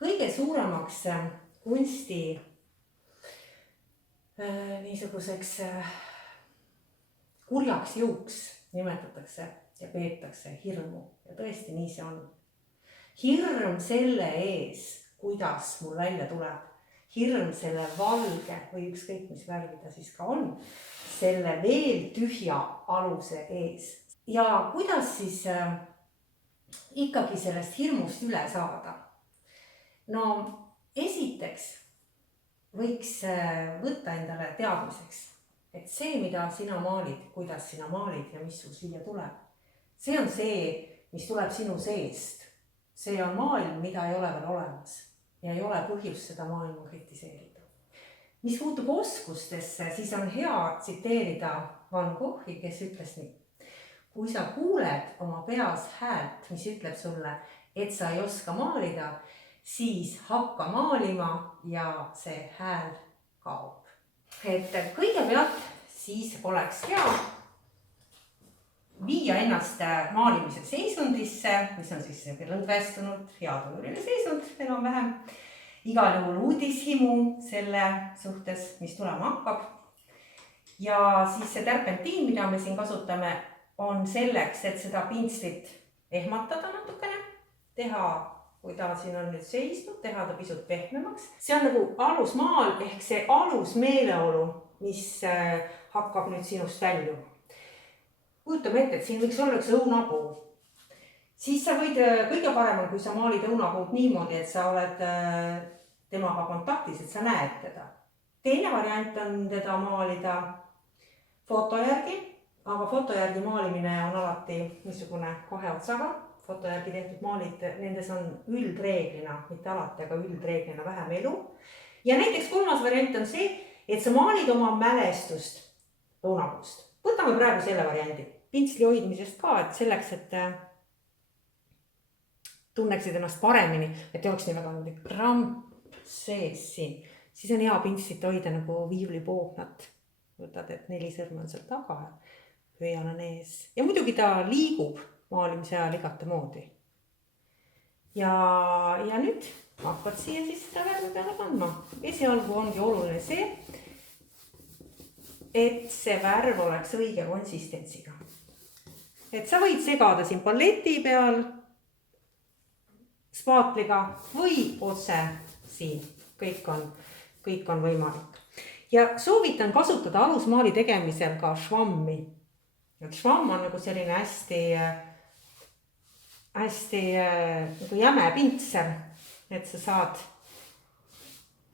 kõige suuremaks kunsti niisuguseks kurjaks jõuks nimetatakse ja peetakse hirmu. Ja tõesti nii see on. Hirm selle ees, kuidas mul välja tuleb. Hirm selle valge või ükskõik mis värvi ta siis ka on. Selle veel tühja aluse ees. Ja kuidas siis ikkagi sellest hirmust üle saada? No esiteks võiks võtta endale teadmiseks, et see, mida sina maalid, kuidas sina maalid ja mis sul siia tuleb, see on see, mis tuleb sinu seest. See on maailm, mida ei ole veel olemas ja ei ole põhjust seda maailma kritiseerida. Mis puutub oskustesse, siis on hea tsiteerida Van Goghi, kes ütles nii. Kui sa kuuled oma peas häält, mis ütleb sulle, et sa ei oska maalida, siis hakka maalima ja see hääl kaob. Et kõigepealt siis oleks hea viia ennast maalimise seisundisse, mis on siis lõdvestunud, heatujuline seisund enam-vähem. Igal juhul uudishimu selle suhtes, mis tulema hakkab. Ja siis see terpentiin, mida me siin kasutame, on selleks, et seda pintslit ehmatada natukene, teha, kui ta siin on nüüd seisnud, teha ta pisut pehmemaks. See on nagu alusmaal ehk see alusmeeleolu, mis hakkab nüüd sinust väljuma. Kujutame ette, et siin võiks olla üks õunapuu. Siis sa võid kõige paremal, kui sa maalid õunapuud niimoodi, et sa oled temaga kontaktis, et sa näed teda. Teine variant on teda maalida foto järgi, aga foto järgi maalimine on alati niisugune kahe otsaga. Foto järgi tehtud maalid, nendes on üldreeglina, mitte alati, aga üldreeglina vähem elu. Ja näiteks kolmas variant on see, et sa maalid oma mälestust õunapuust. Võtame praegu selle variandi pintsli hoidmisest ka, et selleks, et tunneksid ennast paremini, et ei oleks nii väga kramp sees siin. Siis on hea pintslit hoida nagu viivlipoohnat. Võtad, et 4 sõrme on seal taga ja pöial on ees. Ja muidugi ta liigub maalimise ajal igate moodi. Ja nüüd hakkad siia siis seda värvi peale kandma. Esialgu ongi oluline see, et see värv oleks õige konsistentsiga. Et sa võid segada siin palleti peal spaatliga või otse siin. Kõik on võimalik. Ja soovitan kasutada alusmaali tegemisel ka švammi. Švamm on nagu selline hästi nagu jäme pintser, et sa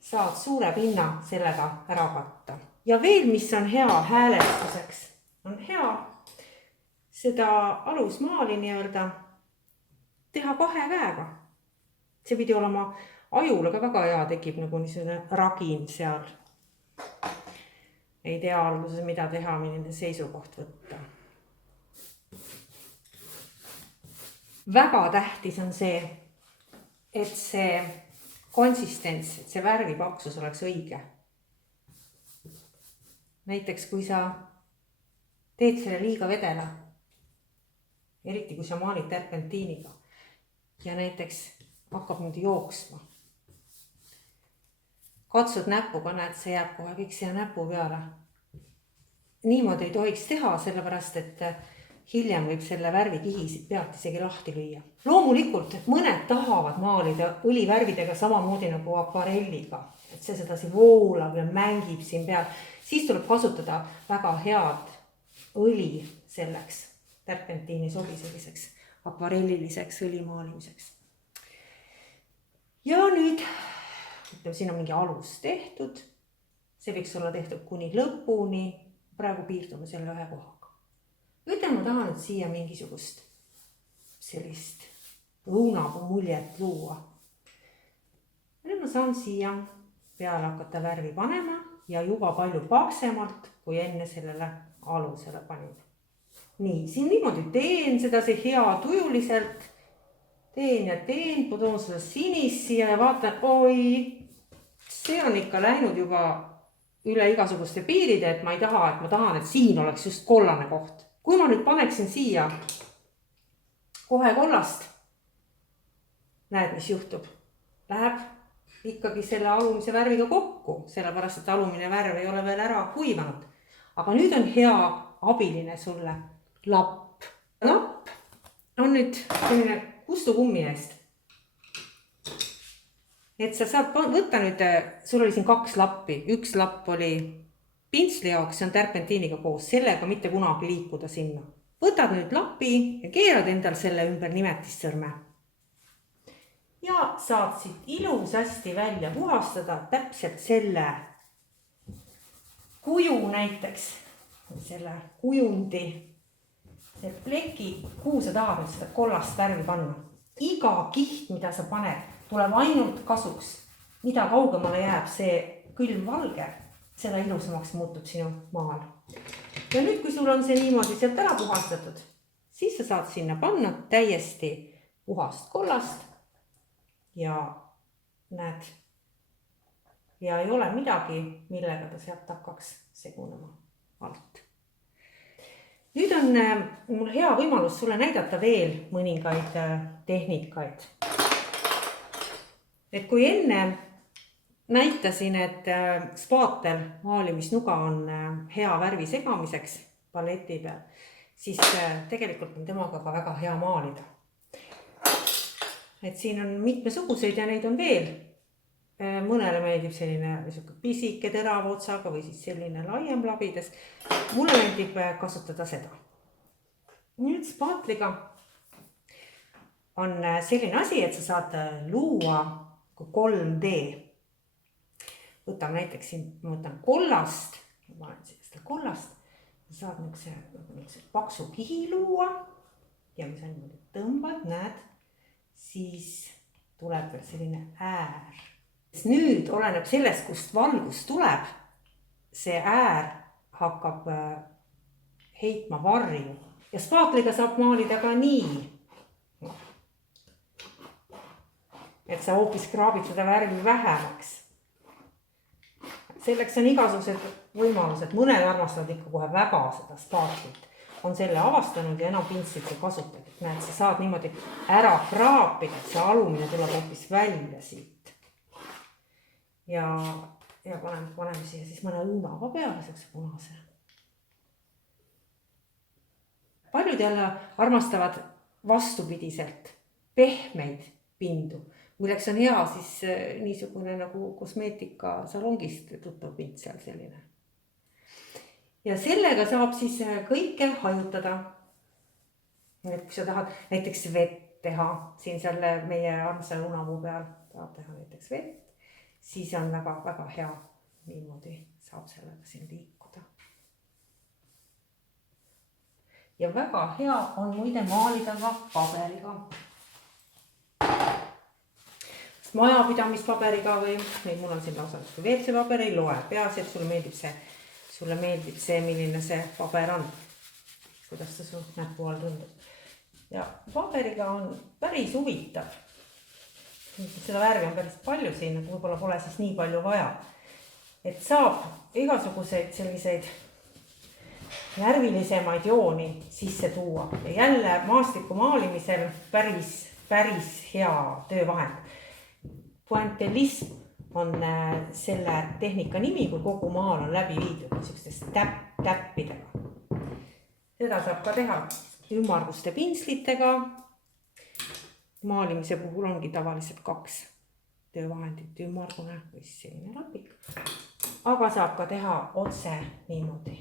saad suure pinna sellega ära katta. Ja veel, mis on hea häälestuseks, on hea seda alusmaali nii-öelda teha 2 käega. See pidi olema ajul, aga väga hea tekib nagu niisugune ragin seal. Ei tea alguses, mida teha, milline seisukoht võtta. Väga tähtis on see, et see konsistents, et see värvipaksus oleks õige. Näiteks, kui sa teed selle liiga vedela, eriti kui sa maalid terpentiiniga ja näiteks hakkab nüüd jooksma. Katsud näpuga, näed, see jääb kohe kõik siia näpu peale. Niimoodi ei tohiks teha, sellepärast, et hiljem võib selle värvikihi pealt isegi lahti lüüa. Loomulikult mõned tahavad maalida õlivärvidega samamoodi nagu akvarelliga, et see sedasi voolab ja mängib siin peal. Siis tuleb kasutada väga head õli selleks, terpentiini sobi selliseks akvarelliliseks õlimaalimiseks. Ja nüüd, siin on mingi alus tehtud, see võiks olla tehtud kuni lõpuni, praegu piirdume selle ühe kohaga. Ütleme, ma tahan nüüd siia mingisugust sellist õunapuu muljet luua. Nüüd ma saan siia peale hakata värvi panema ja juba palju paksemalt, kui enne sellele alusele panin. Nii, siin niimoodi teen seda see hea tujuliselt. Teen ja teen, toon seda sinist siia ja vaatan, see on ikka läinud juba üle igasuguste piiride, et ma tahan, et siin oleks just kollane koht. Kui ma nüüd paneksin siia kohe kollast, näed, mis juhtub. läheb ikkagi selle alumise värviga kokku, sellepärast, et alumine värv ei ole veel ära kuivanud. Aga nüüd on hea abiline sulle lapp. Lapp on nüüd selline kustukummi eest. Et sa saad võtta nüüd, sul oli siin 2 lappi, üks lapp oli pintsli jaoks, see on terpentiiniga koos, sellega mitte kunagi liikuda sinna. Võtad nüüd lapi ja keerad endal selle ümber nimetissõrme. Ja saad siit ilusasti välja puhastada täpselt selle kuju näiteks, selle kujundi, see pleki, kuhu sa tahad nüüd seda kollast värvi panna. Iga kiht, mida sa paned, tuleb ainult kasuks. Mida kaugemale jääb see külm valge, seda ilusamaks muutub sinu maal. Ja nüüd, kui sul on see niimoodi sealt ära puhastatud, siis sa saad sinna panna täiesti puhast kollast ja näed, ja ei ole midagi, millega ta sealt hakkaks segunema alt. Nüüd on mul hea võimalus sulle näidata veel mõningaid tehnikaid. Et kui enne näitasin, et spaatel maalimisnuga on hea värvi segamiseks paleti peal, siis tegelikult on temaga ka väga hea maalida. Et siin on mitmesuguseid ja neid on veel. Mõnele meeldib selline pisike terava otsaga või siis selline laiem labides. Mulle meeldib kasutada seda. Nüüd spaatliga on selline asi, et sa saad luua 3D. Võtan näiteks siin, ma võtan kollast, ma panen seda kollast, sa saad niisuguse paksu kihi luua ja mis on niimoodi tõmbad, näed, siis tuleb veel selline äär. Nüüd oleneb sellest, kust valgus tuleb, see äär hakkab heitma varju. Ja spaatliga saab maalida ka nii, et sa hoopis kraabid seda värvi vähemaks. Selleks on igasugused võimalused, mõned armastavad ikka kohe väga seda spaatlit. On selle avastanud ja enam pintslit ei kasuta. Näed, sa saad niimoodi ära kraapida, et see alumine tuleb hoopis välja siit. Ja paneme siia siis mõne õunava peale, selleks punase. Paljud jälle armastavad vastupidiselt pehmeid pindu, milleks on hea siis niisugune nagu kosmeetika salongist tuttav pind seal selline. Ja sellega saab siis kõike hajutada. Et kui sa tahad näiteks vett teha, siin selle meie armsa õunapuu peal tahab teha näiteks vett, siis on väga hea niimoodi saab sellega siin liikuda. Ja väga hea on muide maalida ka paberiga. Majapidamispaberiga või mul on siin lausa WC paber ei loe, peaasi, et sulle meeldib see, milline see paber on, kuidas ta su näpu all tundub. Ja paberiga on päris huvitav. Seda värvi on päris palju siin, et võib-olla pole siis nii palju vaja. Et saab igasuguseid selliseid närvilisemaid jooni sisse tuua. Ja jälle maastiku maalimisel päris hea töövahend. Pointillism on selle tehnika nimi, kui kogu maal on läbi viidud niisugustest täppidega. Seda saab ka teha ümmarguste pinslitega. Maalimise puhul ongi tavaliselt 2 töövahendit, ümmargune või selline lapik. Aga saab ka teha otse niimoodi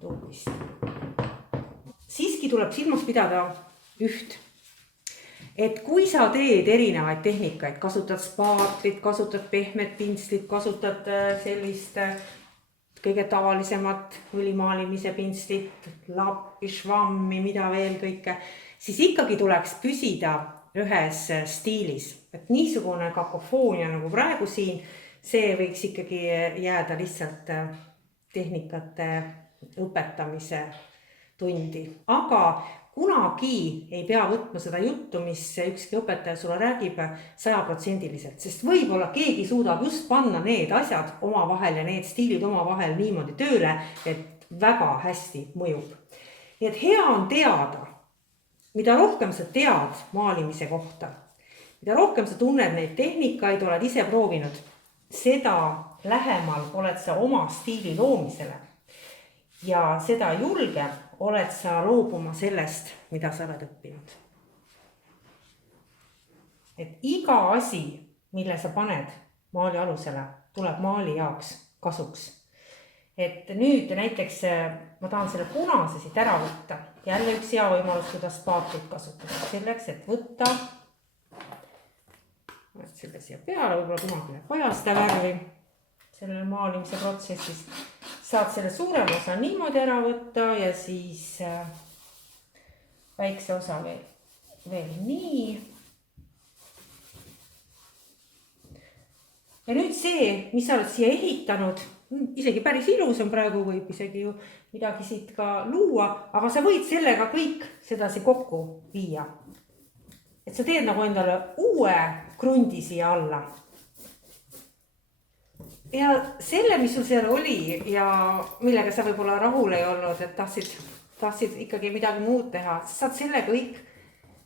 tuubist. Siiski tuleb silmas pidada üht. Et kui sa teed erinevaid tehnikaid, kasutad spaatlit, kasutad pehmet pintslit, kasutad sellist kõige tavalisemat õlimaalimise pintslit, lappi, švammi, mida veel kõike, siis ikkagi tuleks püsida ühes stiilis. Et niisugune kakofoonia nagu praegu siin, see võiks ikkagi jääda lihtsalt tehnikate õpetamise tundi. Aga kunagi ei pea võtma seda juttu, mis ükski õpetaja sulle räägib 100%, sest võib-olla keegi suudab just panna need asjad omavahel ja need stiilid omavahel niimoodi tööle, et väga hästi mõjub. Nii et hea on teada, mida rohkem sa tead maalimise kohta, mida rohkem sa tunned neid tehnikaid, oled ise proovinud, seda lähemal oled sa oma stiili loomisele. Ja seda julgem oled sa loobuma sellest, mida sa oled õppinud. Et iga asi, mille sa paned maali alusele, tuleb maali jaoks kasuks. Et nüüd näiteks ma tahan selle punase siit ära võtta. Jälle üks hea võimalus, kuidas spaatulit kasutada. Selleks, et võtta selle siia peale, võib-olla kunagi vaja seda värvi sellele maalimise protsessis. Saad selle suurem osa niimoodi ära võtta ja siis väikse osa veel nii. Ja nüüd see, mis sa oled siia ehitanud, isegi päris ilus on praegu, võib isegi ju midagi siit ka luua, aga sa võid sellega kõik sedasi kokku viia. Et sa teed nagu endale uue krundi siia alla. Ja selle, mis sul seal oli ja millega sa võib-olla rahul ei olnud, et tahtsid ikkagi midagi muud teha, saad selle kõik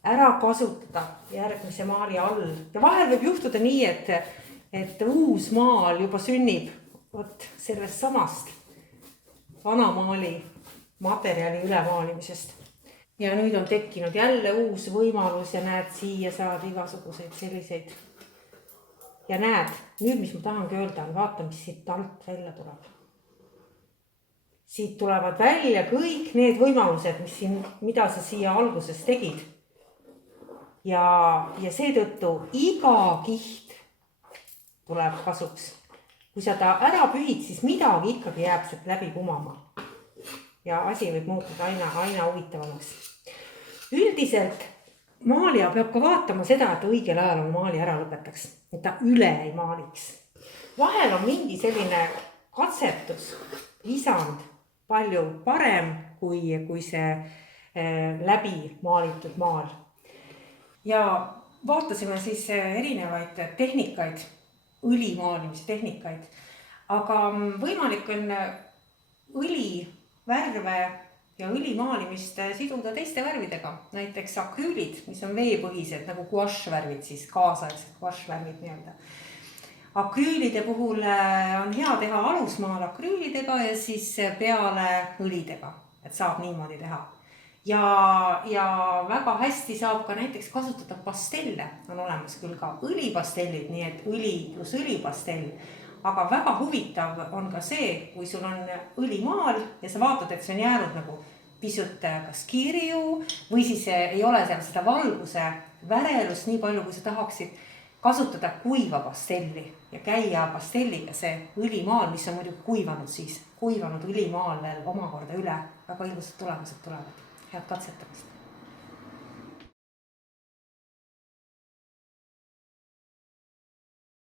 ära kasutada järgmise maali all. Ja vahel võib juhtuda nii, et uus maal juba sünnib sellest samast vana maali materjali ülemaalimisest. Ja nüüd on tekkinud jälle uus võimalus ja näed, siia saad igasuguseid selliseid. Ja näed, nüüd mis ma tahangi öelda, vaata, mis siit alt välja tuleb. Siit tulevad välja kõik need võimalused, mida sa siia alguses tegid. Ja seetõttu iga kiht tuleb kasuks. Kui sa ta ära pühid, siis midagi ikkagi jääb sealt läbi kumama. Ja asi võib muutuda aina huvitavamaks. Üldiselt maalija peab ka vaatama seda, et õigel ajal on maali ära lõpetaks, et ta üle ei maaliks. Vahel on mingi selline katsetus, lisand palju parem kui see läbi maalitud maal. Ja vaatasime siis erinevaid tehnikaid, õlimaalimise tehnikaid, aga võimalik on õlivärve ja õlimaalimist siduda teiste värvidega, näiteks akrüülid, mis on veepõhised, nagu guašvärvid, siis kaasaegsed guašvärvid nii-öelda. Akrüülide puhul on hea teha alusmaal akrüülidega ja siis peale õlidega, et saab niimoodi teha. Ja väga hästi saab ka näiteks kasutada pastelle, on olemas küll ka õlipastellid, nii et õli plus õlipastell. Aga väga huvitav on ka see, kui sul on õlimaal ja sa vaatad, et see on jäänud nagu pisut kas kirju või siis ei ole seal seda valguse värelust nii palju, kui sa tahaksid kasutada kuiva pastelli ja käia pastelliga see õlimaal, mis on muidugi kuivanud õlimaal veel omakorda üle. Väga ilusad tulemused tulevad. Head katsetamist.